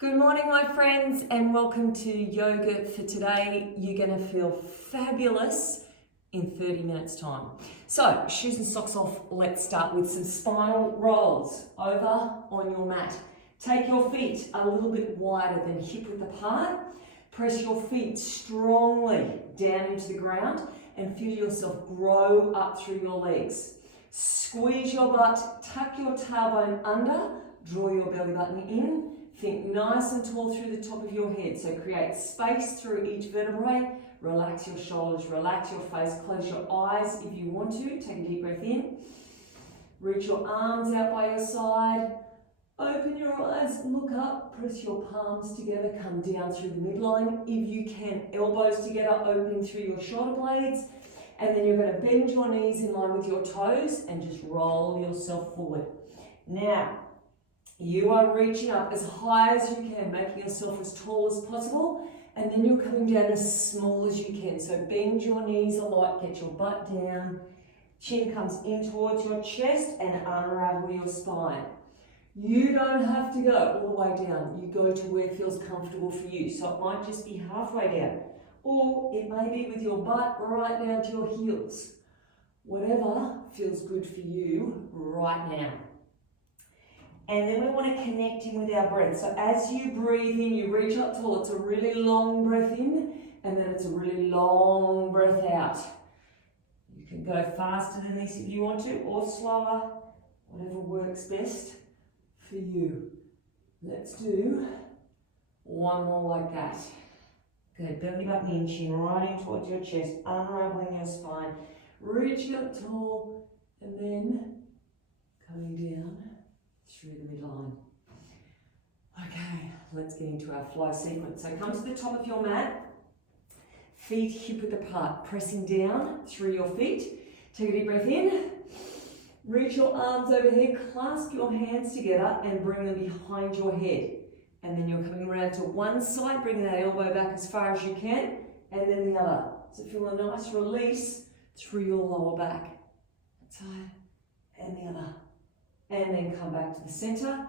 Good morning, my friends, and welcome to yoga for today. You're going to feel fabulous in 30 minutes time. So, shoes and socks off. Let's start with some spinal rolls over on your mat. Take your feet a little bit wider than hip width apart. Press your feet strongly down into the ground and feel yourself grow up through your legs. Squeeze your butt, tuck your tailbone under, draw your belly button in. Think nice and tall through the top of your head. So create space through each vertebrae. Relax your shoulders, relax your face, close your eyes if you want to. Take a deep breath in. Reach your arms out by your side. Open your eyes, look up, press your palms together, come down through the midline. If you can, elbows together, opening through your shoulder blades. And then you're going to bend your knees in line with your toes and just roll yourself forward. Now, you are reaching up as high as you can, making yourself as tall as possible, and then you're coming down as small as you can. So bend your knees a lot, get your butt down, chin comes in towards your chest, and unravel your spine. You don't have to go all the way down. You go to where feels comfortable for you. So it might just be halfway down, or it may be with your butt right down to your heels. Whatever feels good for you right now. And then we want to connect in with our breath. So as you breathe in, you reach up tall. It's a really long breath in, and then it's a really long breath out. You can go faster than this if you want to, or slower, whatever works best for you. Let's do one more like that. Good, belly button in, chin right in towards your chest, unraveling your spine, reaching up tall, and then coming down through the midline. Okay, let's get into our flow sequence. So come to the top of your mat, feet hip width apart, pressing down through your feet. Take a deep breath in, reach your arms overhead, clasp your hands together and bring them behind your head. And then you're coming around to one side, bringing that elbow back as far as you can, and then the other. So feel a nice release through your lower back. That side and the other. And then come back to the center.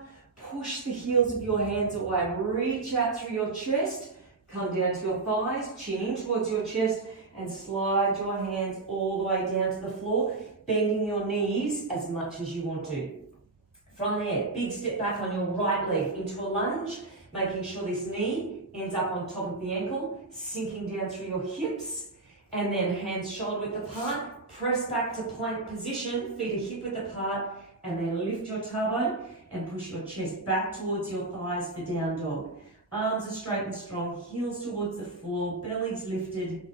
Push the heels of your hands away. Reach out through your chest. Come down to your thighs, chin towards your chest, and slide your hands all the way down to the floor, bending your knees as much as you want to. From there, big step back on your right leg into a lunge, making sure this knee ends up on top of the ankle, sinking down through your hips, and then hands shoulder width apart. Press back to plank position, feet are hip width apart, and then lift your tailbone and push your chest back towards your thighs for down dog. Arms are straight and strong, heels towards the floor, belly's lifted,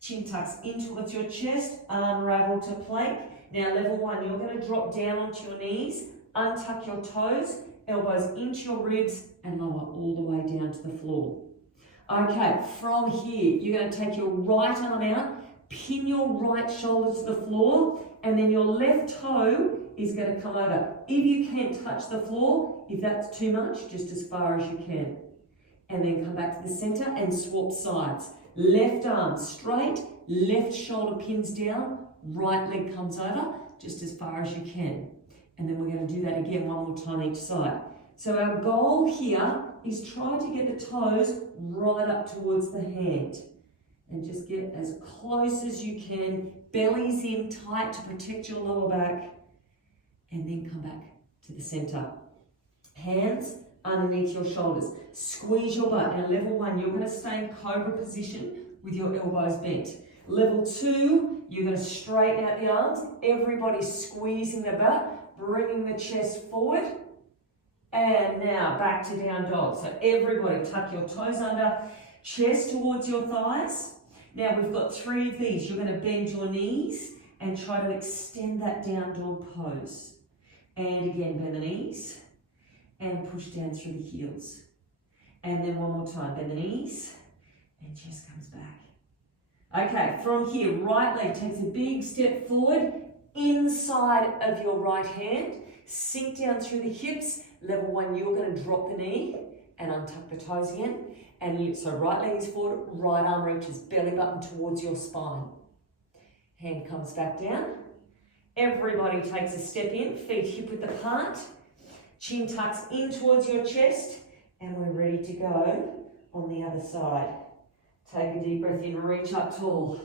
chin tucks in towards your chest, unravel to plank. Now level one, you're going to drop down onto your knees, untuck your toes, elbows into your ribs, and lower all the way down to the floor. Okay, from here, you're going to take your right arm out, pin your right shoulder to the floor, and then your left toe is going to come over. If you can't touch the floor, if that's too much, just as far as you can. And then come back to the center and swap sides. Left arm straight, left shoulder pins down, right leg comes over, just as far as you can. And then we're going to do that again one more time each side. So our goal here is try to get the toes right up towards the hand. And just get as close as you can, bellies in tight to protect your lower back, and then come back to the center. Hands underneath your shoulders. Squeeze your butt. Now level one, you're going to stay in cobra position with your elbows bent. Level two, you're going to straighten out the arms. Everybody squeezing the butt, bringing the chest forward. And now back to down dog. So everybody tuck your toes under, chest towards your thighs. Now we've got three of these. You're going to bend your knees and try to extend that down dog pose. And again, bend the knees and push down through the heels. And then one more time, bend the knees and chest comes back. Okay, from here, right leg takes a big step forward, inside of your right hand, sink down through the hips. Level one, you're going to drop the knee and untuck the toes again. And so right leg is forward, right arm reaches belly button towards your spine. Hand comes back down. Everybody takes a step in, feet hip width apart. Chin tucks in towards your chest, And we're ready to go on the other side. Take a deep breath in, reach up tall.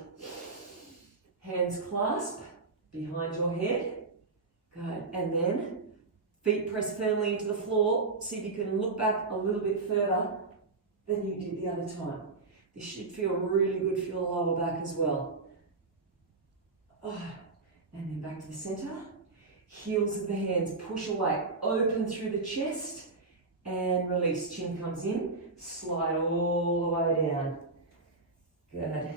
Hands clasp behind your head. Good. And then feet press firmly into the floor. See if you can look back a little bit further than you did the other time. This should feel really good for your lower back as well. And then back to the center. Heels of the hands push away, open through the chest and release. Chin comes in, slide all the way down. Good.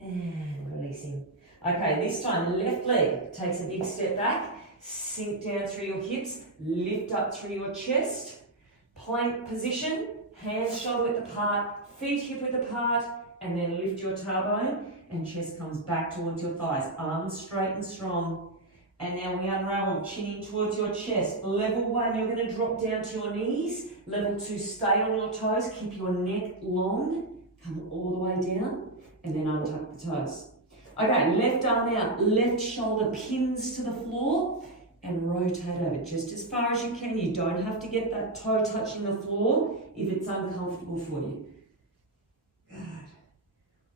And releasing. Okay, this time left leg takes a big step back, sink down through your hips, lift up through your chest. Plank position, hands shoulder width apart, feet hip width apart, and then lift your tailbone and chest comes back towards your thighs. Arms straight and strong. And now we unravel, chin in towards your chest. Level 1, you're going to drop down to your knees. Level 2, stay on your toes, keep your neck long. Come all the way down and then untuck the toes. Okay, left arm out, left shoulder pins to the floor and rotate over just as far as you can. You don't have to get that toe touching the floor if it's uncomfortable for you. Good.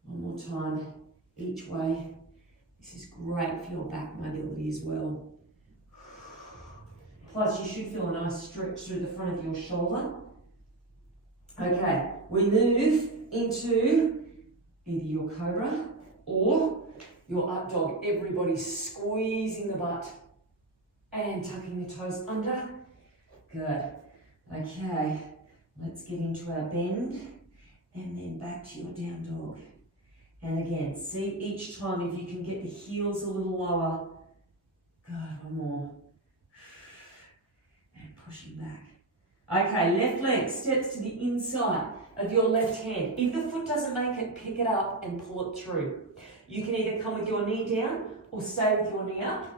One more time, each way. This is great for your back mobility as well. Plus, you should feel a nice stretch through the front of your shoulder. Okay, we move into either your cobra or your up dog. Everybody's squeezing the butt and tucking the toes under. Good. Okay, let's get into our bend and then back to your down dog. And again, see each time if you can get the heels a little lower. Good, one more. And pushing back. Okay, left leg steps to the inside of your left hand. If the foot doesn't make it, pick it up and pull it through. You can either come with your knee down or stay with your knee up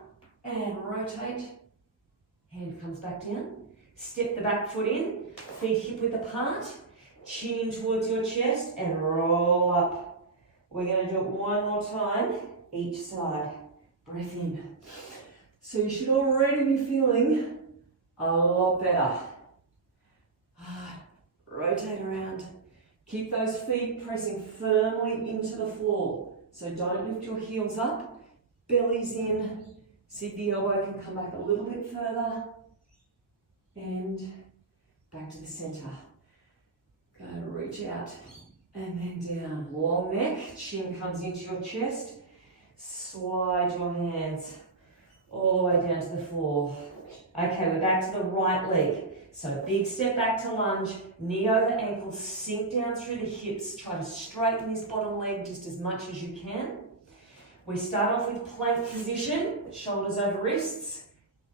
and rotate. Hand comes back down. Step the back foot in, feet hip width apart, chin in towards your chest and roll up. We're going to do it one more time, each side. Breath in. So you should already be feeling a lot better. Rotate around. Keep those feet pressing firmly into the floor. So don't lift your heels up. Belly's in. See if the elbow can come back a little bit further. And back to the center. Go reach out. And then down, long neck, chin comes into your chest. Slide your hands all the way down to the floor. Okay, we're back to the right leg. So big step back to lunge, knee over ankle, sink down through the hips. Try to straighten this bottom leg just as much as you can. We start off with plank position, shoulders over wrists.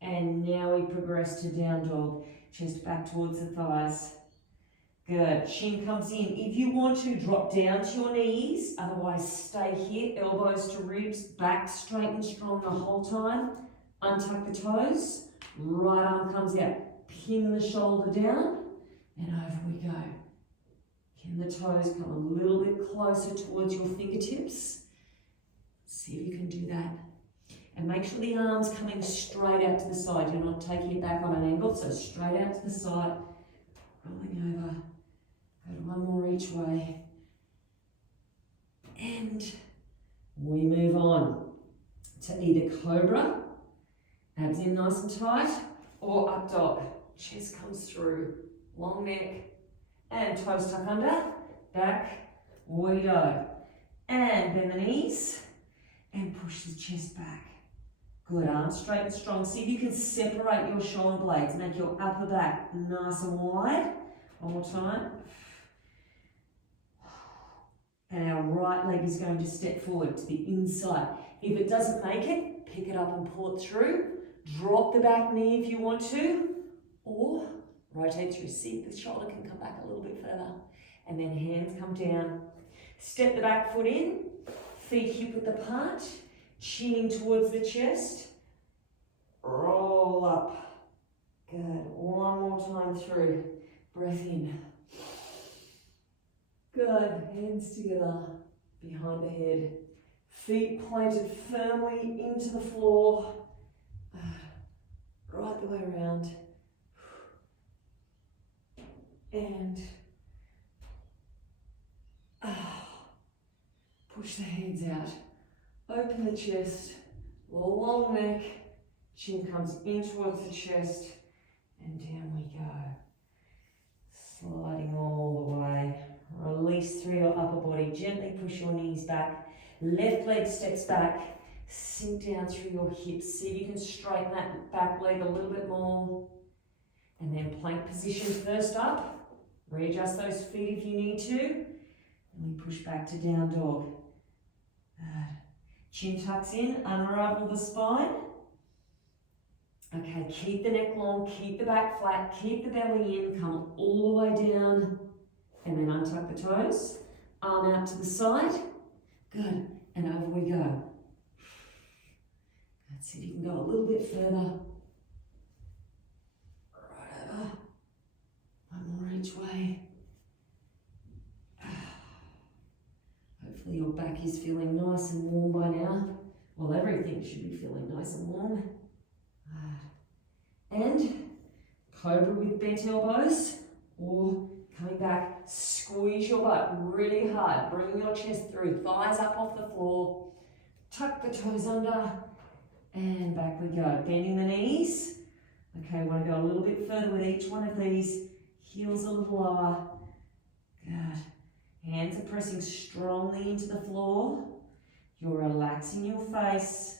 And now we progress to down dog, chest back towards the thighs. Good, chin comes in. If you want to, drop down to your knees, otherwise stay here, elbows to ribs, back straight and strong the whole time. Untuck the toes, right arm comes out, pin the shoulder down, and over we go. Pin the toes, come a little bit closer towards your fingertips. See if you can do that. And make sure the arm's coming straight out to the side. You're not taking it back on an angle, so straight out to the side, rolling over. Go one more each way. And we move on to either cobra, abs in nice and tight, or up dog. Chest comes through, long neck, and toes tuck under, back, we go. And bend the knees, and push the chest back. Good, arms straight and strong. See if you can separate your shoulder blades, make your upper back nice and wide. One more time. And our right leg is going to step forward to the inside. If it doesn't make it, pick it up and pull it through. Drop the back knee if you want to, or rotate through. See if the shoulder can come back a little bit further. And then hands come down. Step the back foot in, feet hip width apart, chin in towards the chest. Roll up. Good. One more time through. Breath in. Good, hands together behind the head. Feet planted firmly into the floor. Right the way around. And push the hands out. Open the chest, long neck, chin comes in towards the chest, and down we go. Sliding all the way. Release through your upper body. Gently push your knees back. Left leg steps back. Sink down through your hips. See if you can straighten that back leg a little bit more. And then plank position first up. Readjust those feet if you need to. And we push back to down dog. Good. Chin tucks in, unravel the spine. Okay, keep the neck long, keep the back flat, keep the belly in, come all the way down, and then untuck the toes. Arm out to the side. Good, and over we go. That's it, you can go a little bit further. Right over. One more each way. Hopefully your back is feeling nice and warm by now. Well, everything should be feeling nice and warm. And cobra with bent elbows, or coming back, squeeze your butt really hard, bringing your chest through, thighs up off the floor, tuck the toes under, and back we go. Bending the knees. Okay, we want to go a little bit further with each one of these. Heels a little lower. Good. Hands are pressing strongly into the floor. You're relaxing your face.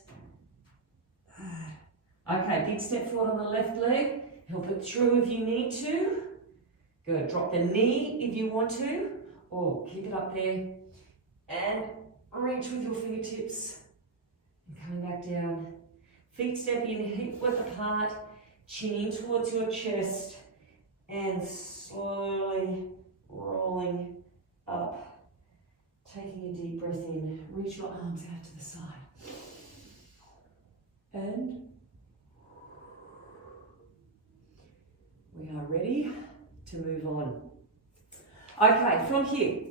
Okay, big step forward on the left leg. Help it through if you need to. Good. Drop the knee if you want to, or keep it up there. And reach with your fingertips. And coming back down. Feet step in, hip width apart. Chin in towards your chest. And slowly rolling up. Taking a deep breath in. Reach your arms out to the side. And we are ready to move on. Okay, from here,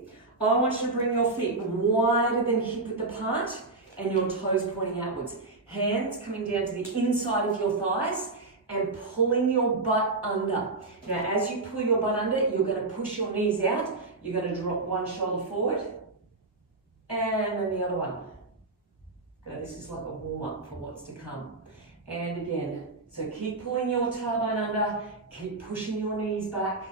I want you to bring your feet wider than hip width apart and your toes pointing outwards. Hands coming down to the inside of your thighs and pulling your butt under. Now, as you pull your butt under, you're going to push your knees out. You're going to drop one shoulder forward and then the other one. Okay, this is like a warm-up for what's to come. And again, so keep pulling your tailbone under, keep pushing your knees back.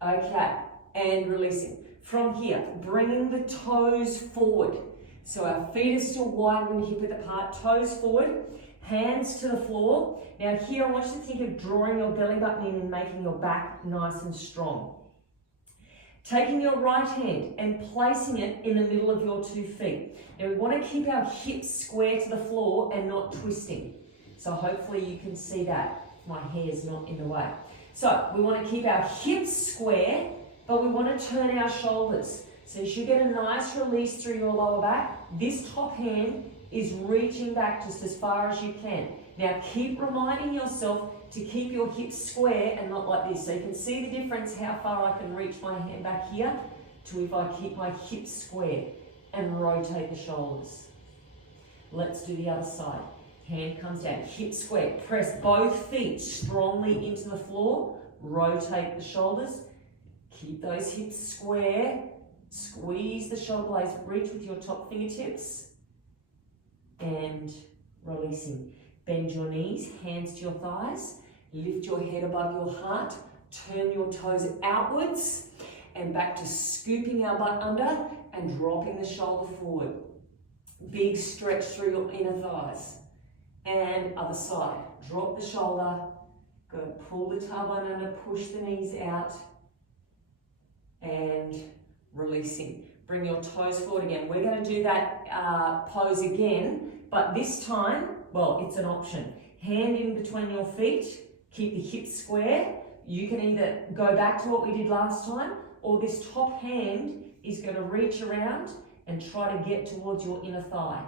Okay, and releasing. From here, bringing the toes forward. So our feet are still wide and hip width apart, toes forward, hands to the floor. Now here I want you to think of drawing your belly button in and making your back nice and strong. Taking your right hand and placing it in the middle of your 2 feet. Now we want to keep our hips square to the floor and not twisting. So hopefully you can see that. My hair's not in the way. So we want to keep our hips square, but we want to turn our shoulders. So you should get a nice release through your lower back. This top hand is reaching back just as far as you can. Now keep reminding yourself to keep your hips square and not like this. So you can see the difference how far I can reach my hand back here to if I keep my hips square and rotate the shoulders. Let's do the other side. Hand comes down, hip square. Press both feet strongly into the floor. Rotate the shoulders. Keep those hips square. Squeeze the shoulder blades. Reach with your top fingertips. And releasing. Bend your knees, hands to your thighs. Lift your head above your heart. Turn your toes outwards. And back to scooping our butt under and dropping the shoulder forward. Big stretch through your inner thighs. And other side. Drop the shoulder. Good. Pull the tailbone under. Push the knees out. And releasing. Bring your toes forward again. We're going to do that pose again, but this time, well, it's an option. Hand in between your feet. Keep the hips square. You can either go back to what we did last time, or this top hand is going to reach around and try to get towards your inner thigh.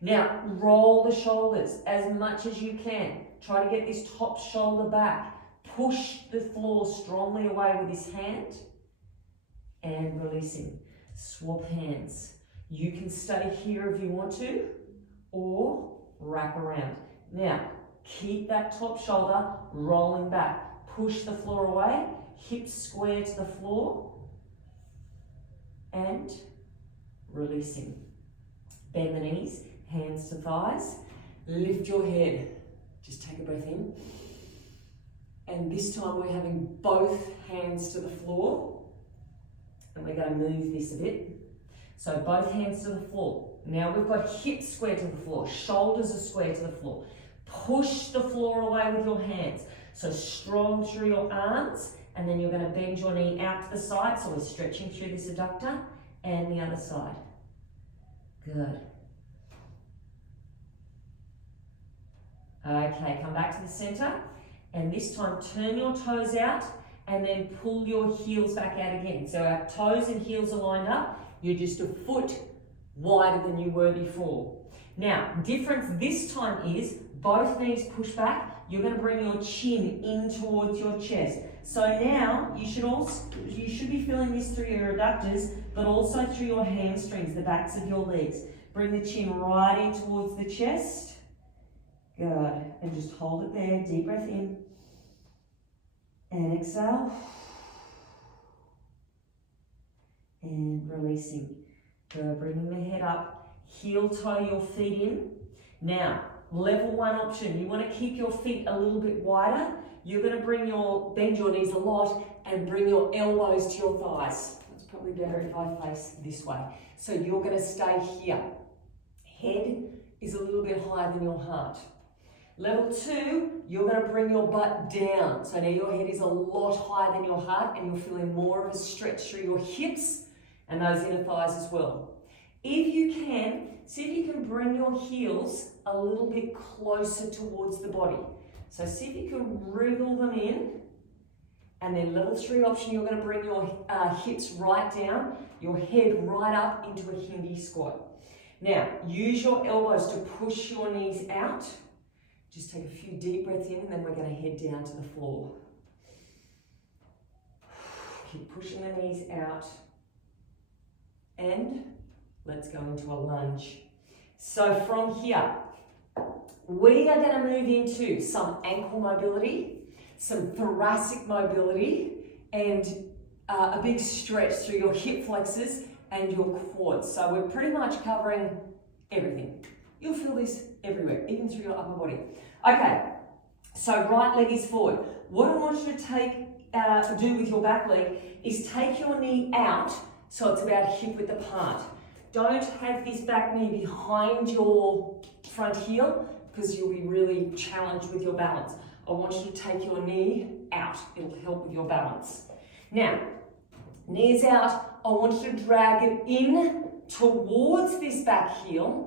Now, roll the shoulders as much as you can. Try to get this top shoulder back. Push the floor strongly away with this hand. And releasing. Swap hands. You can stay here if you want to, or wrap around. Now, keep that top shoulder rolling back. Push the floor away. hips square to the floor and releasing. Bend the knees, hands to thighs, lift your head. Just take a breath in. And this time we're having both hands to the floor. And we're going to move this a bit. So both hands to the floor. Now we've got hips square to the floor, shoulders are square to the floor. Push the floor away with your hands. So strong through your arms, and then you're going to bend your knee out to the side. So we're stretching through this adductor and the other side. Good. Okay, come back to the center. And this time turn your toes out and then pull your heels back out again. So our toes and heels are lined up. You're just a foot wider than you were before. Now, difference this time is both knees push back. You're going to bring your chin in towards your chest. So now you should be feeling this through your adductors, but also through your hamstrings, the backs of your legs. Bring the chin right in towards the chest. Good. And just hold it there. Deep breath in. And exhale. And releasing. Good. Bringing the head up. Heel toe your feet in. Now, level one option. You want to keep your feet a little bit wider. You're going to bend your knees a lot and bring your elbows to your thighs. It's probably better if I face this way. So you're going to stay here. Head is a little bit higher than your heart. Level two, you're going to bring your butt down. So now your head is a lot higher than your heart and you're feeling more of a stretch through your hips and those inner thighs as well. If you can, see if you can bring your heels a little bit closer towards the body. So see if you can wriggle them in. And then level three option, you're going to bring your hips right down, your head right up into a Hindi squat. Now, use your elbows to push your knees out. Just take a few deep breaths in and then we're going to head down to the floor. Keep pushing the knees out. And let's go into a lunge. So from here, we are going to move into some ankle mobility, some thoracic mobility, and a big stretch through your hip flexors and your quads. So we're pretty much covering everything. You'll feel this everywhere, even through your upper body. Okay, so right leg is forward. What I want you to do with your back leg is take your knee out so it's about hip width apart. Don't have this back knee behind your front heel because you'll be really challenged with your balance. I want you to take your knee out. It'll help with your balance. Now, knees out. I want you to drag it in towards this back heel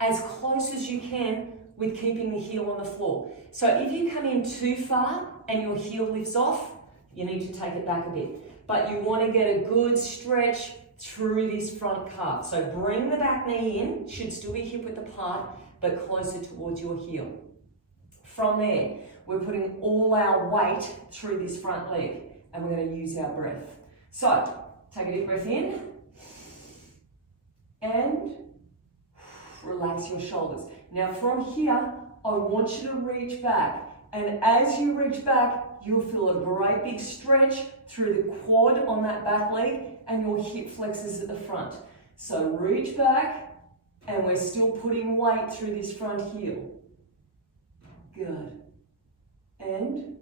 as close as you can with keeping the heel on the floor. So if you come in too far and your heel lifts off, you need to take it back a bit. But you want to get a good stretch through this front calf. So bring the back knee in, should still be hip width apart, but closer towards your heel. From there, we're putting all our weight through this front leg and we're going to use our breath. So, take a deep breath in and relax your shoulders. Now from here, I want you to reach back. And as you reach back, you'll feel a great big stretch through the quad on that back leg and your hip flexors at the front. So reach back and we're still putting weight through this front heel. Good. And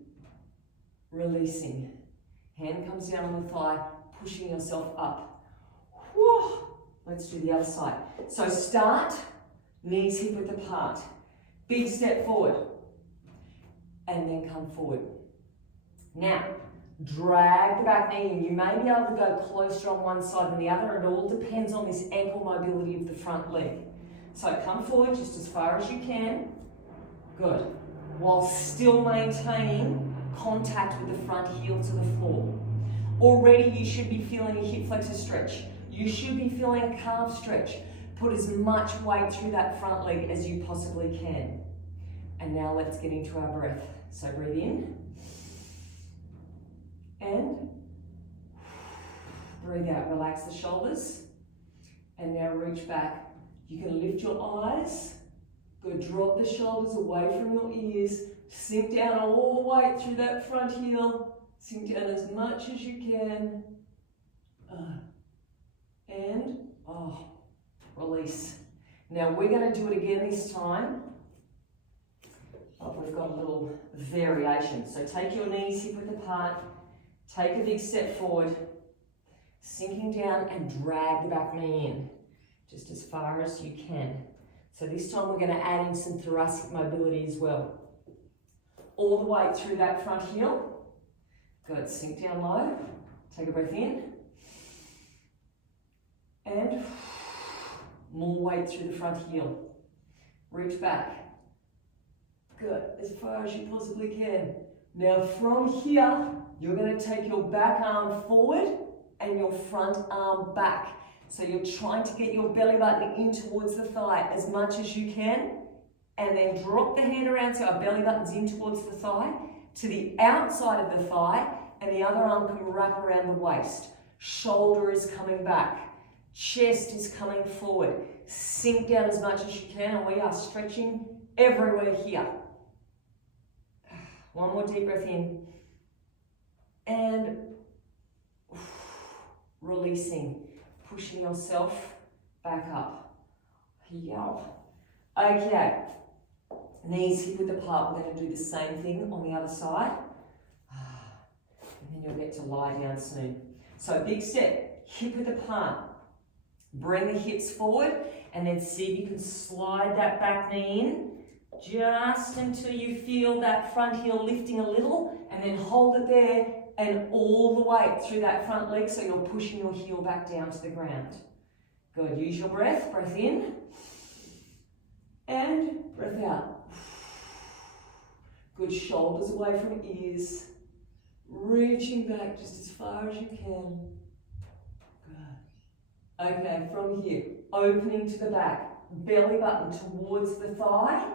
releasing. Hand comes down on the thigh, pushing yourself up. Whew. Let's do the other side. So start, knees hip width apart. Big step forward. And then come forward. Now, drag the back knee in. You may be able to go closer on one side than the other. It all depends on this ankle mobility of the front leg. So come forward just as far as you can. Good. While still maintaining contact with the front heel to the floor. Already you should be feeling a hip flexor stretch. You should be feeling a calf stretch. Put as much weight through that front leg as you possibly can. And now let's get into our breath. So breathe in. And breathe out. Relax the shoulders. And now reach back. You can lift your eyes. Go drop the shoulders away from your ears. Sink down all the way through that front heel. Sink down as much as you can. And release. Now we're going to do it again this time. But we've got a little variation. So take your knees hip width apart. Take a big step forward. Sinking down and drag the back knee in. Just as far as you can. So this time we're going to add in some thoracic mobility as well. All the way through that front heel. Good, sink down low. Take a breath in. And more weight through the front heel. Reach back. Good, as far as you possibly can. Now from here, you're going to take your back arm forward and your front arm back. So you're trying to get your belly button in towards the thigh as much as you can, and then drop the hand around so our belly button's in towards the thigh, to the outside of the thigh, and the other arm can wrap around the waist. Shoulder is coming back. Chest is coming forward. Sink down as much as you can, and we are stretching everywhere here. One more deep breath in. And releasing. Pushing yourself back up. Yeah. Okay. Knees hip width apart. We're going to do the same thing on the other side. And then you'll get to lie down soon. So big step. Hip width apart. Bring the hips forward and then see if you can slide that back knee in just until you feel that front heel lifting a little, and then hold it there and all the way through that front leg so you're pushing your heel back down to the ground. Good, use your breath. Breath in and breath out. Good, shoulders away from ears. Reaching back just as far as you can. Good. Okay, from here, opening to the back, belly button towards the thigh,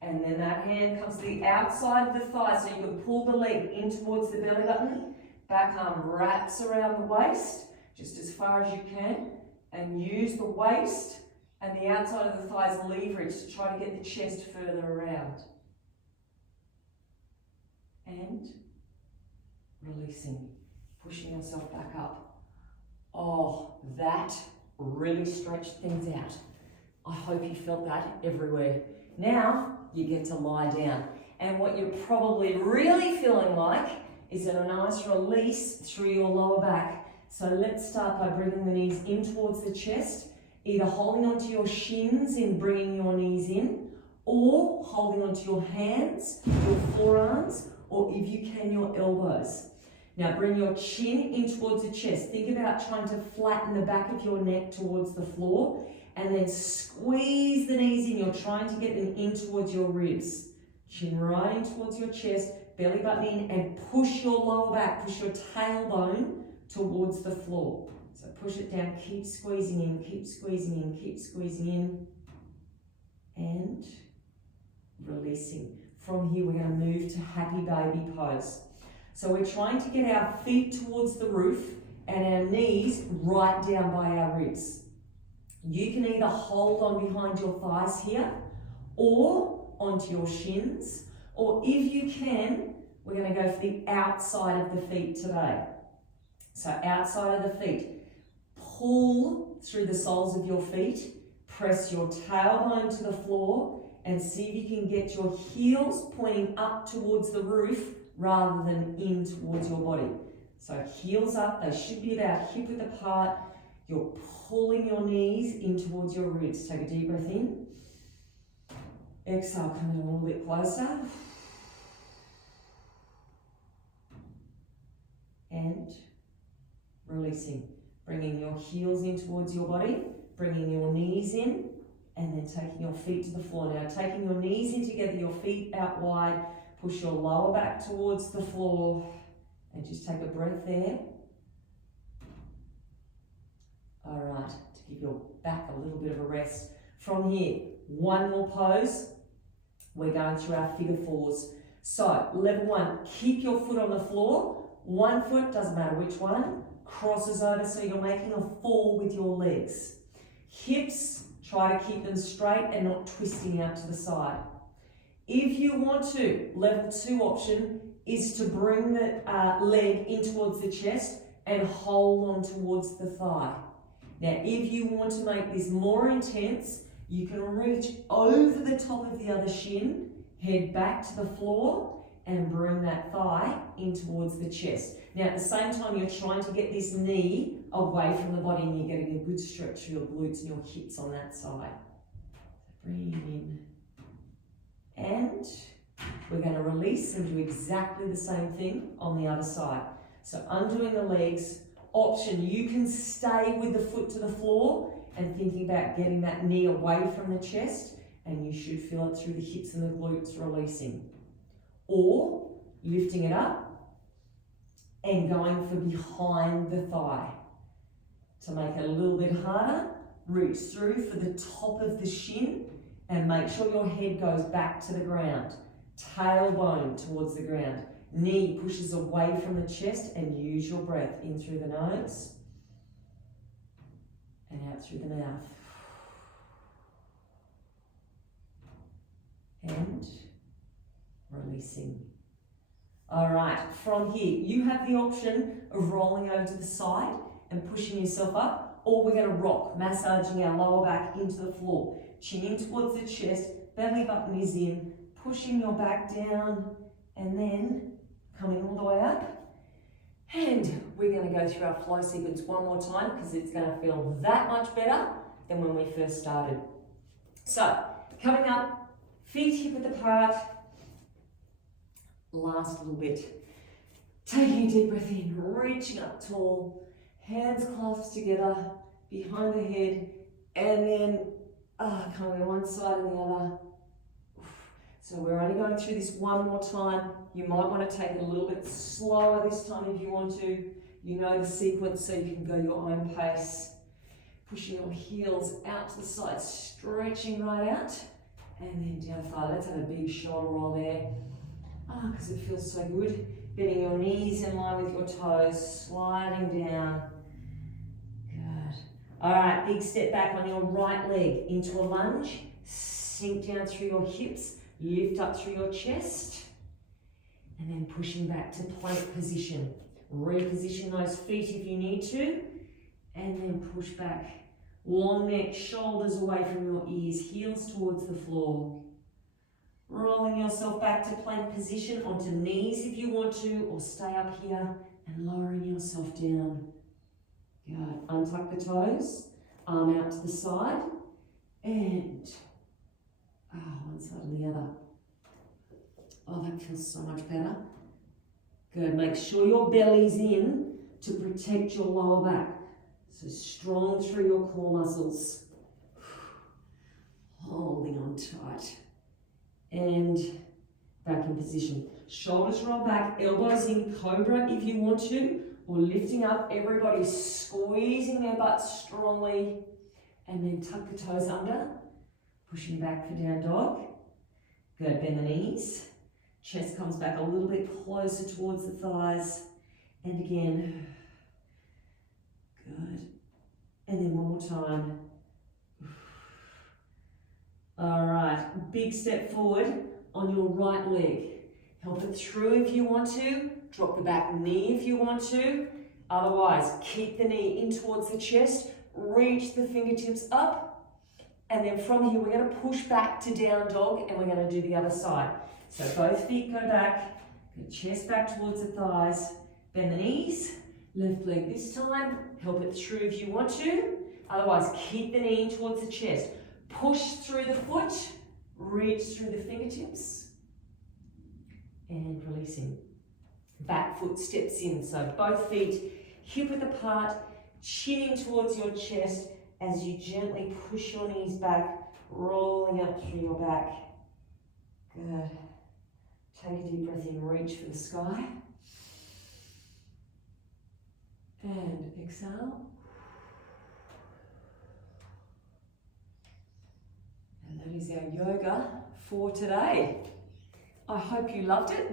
and then that hand comes to the outside of the thigh so you can pull the leg in towards the belly button. Back arm wraps around the waist just as far as you can, and use the waist and the outside of the thighs leverage to try to get the chest further around. And releasing, pushing yourself back up. Oh, that really stretched things out. I hope you felt that everywhere. Now you get to lie down. And what you're probably really feeling like is a nice release through your lower back. So let's start by bringing the knees in towards the chest, either holding onto your shins in bringing your knees in, or holding onto your hands, your forearms, or if you can, your elbows. Now bring your chin in towards the chest. Think about trying to flatten the back of your neck towards the floor, and then squeeze the knees in. You're trying to get them in towards your ribs. Chin right in towards your chest, belly button in, and push your lower back, push your tailbone towards the floor. So push it down, keep squeezing in, keep squeezing in, keep squeezing in, and releasing. From here, we're going to move to happy baby pose. So we're trying to get our feet towards the roof and our knees right down by our ribs. You can either hold on behind your thighs here, or onto your shins, or if you can, we're going to go for the outside of the feet today. So outside of the feet, pull through the soles of your feet, press your tailbone to the floor, and see if you can get your heels pointing up towards the roof rather than in towards your body. So heels up, they should be about hip width apart. You're pulling your knees in towards your ribs. Take a deep breath in. Exhale, come in a little bit closer. And releasing. Bringing your heels in towards your body, bringing your knees in, and then taking your feet to the floor. Now taking your knees in together, your feet out wide, push your lower back towards the floor, and just take a breath there. All right, to give your back a little bit of a rest. From here, one more pose. We're going through our figure fours. So, level one, keep your foot on the floor. One foot, doesn't matter which one, crosses over so you're making a four with your legs. Hips, try to keep them straight and not twisting out to the side. If you want to, level two option, is to bring the leg in towards the chest and hold on towards the thigh. Now, if you want to make this more intense, you can reach over the top of the other shin, head back to the floor, and bring that thigh in towards the chest. Now, at the same time, you're trying to get this knee away from the body, and you're getting a good stretch for your glutes and your hips on that side. Bring it in. And we're going to release and do exactly the same thing on the other side. So undoing the legs, option, you can stay with the foot to the floor and thinking about getting that knee away from the chest, and you should feel it through the hips and the glutes releasing. Or lifting it up and going for behind the thigh. To make it a little bit harder, reach through for the top of the shin and make sure your head goes back to the ground. Tailbone towards the ground. Knee pushes away from the chest, and use your breath in through the nose and out through the mouth. And releasing. All right, from here, you have the option of rolling over to the side and pushing yourself up, or we're going to rock, massaging our lower back into the floor. Chin in towards the chest, belly button is in, pushing your back down, and then coming all the way up. And we're going to go through our flow sequence one more time because it's going to feel that much better than when we first started. So, coming up, feet hip width apart. Last little bit. Taking a deep breath in, reaching up tall, hands clasped together behind the head, and then coming one side and the other. So we're only going through this one more time. You might want to take it a little bit slower this time if you want to. You know the sequence, so you can go your own pace. Pushing your heels out to the side, stretching right out, and then down far. Let's have a big shoulder roll there. Because it feels so good. Bending your knees in line with your toes, sliding down. Good. All right, big step back on your right leg into a lunge. Sink down through your hips. Lift up through your chest, and then pushing back to plank position. Reposition those feet if you need to, and then push back. Long neck, shoulders away from your ears, heels towards the floor. Rolling yourself back to plank position onto knees if you want to, or stay up here and lowering yourself down. Good. Untuck the toes, arm out to the side, and one side and the other. Oh, that feels so much better. Good. Make sure your belly's in to protect your lower back. So strong through your core muscles. Holding on tight. And back in position. Shoulders roll back, elbows in, cobra if you want to, or lifting up. Everybody squeezing their butts strongly, and then tuck the toes under. Pushing back for down dog. Good, bend the knees. Chest comes back a little bit closer towards the thighs. And again. Good. And then one more time. All right, big step forward on your right leg. Help it through if you want to. Drop the back knee if you want to. Otherwise, keep the knee in towards the chest. Reach the fingertips up. And then from here, we're going to push back to down dog, and we're going to do the other side. So both feet go back, good chest back towards the thighs, bend the knees, left leg this time, help it through if you want to. Otherwise, keep the knee in towards the chest. Push through the foot, reach through the fingertips, and releasing. Back foot steps in, so both feet hip width apart, chin in towards your chest, as you gently push your knees back, rolling up through your back. Good. Take a deep breath in, reach for the sky. And exhale. And that is our yoga for today. I hope you loved it.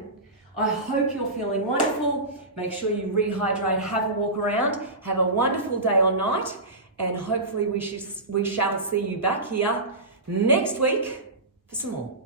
I hope you're feeling wonderful. Make sure you rehydrate, have a walk around, have a wonderful day or night, and hopefully we shall see you back here next week for some more.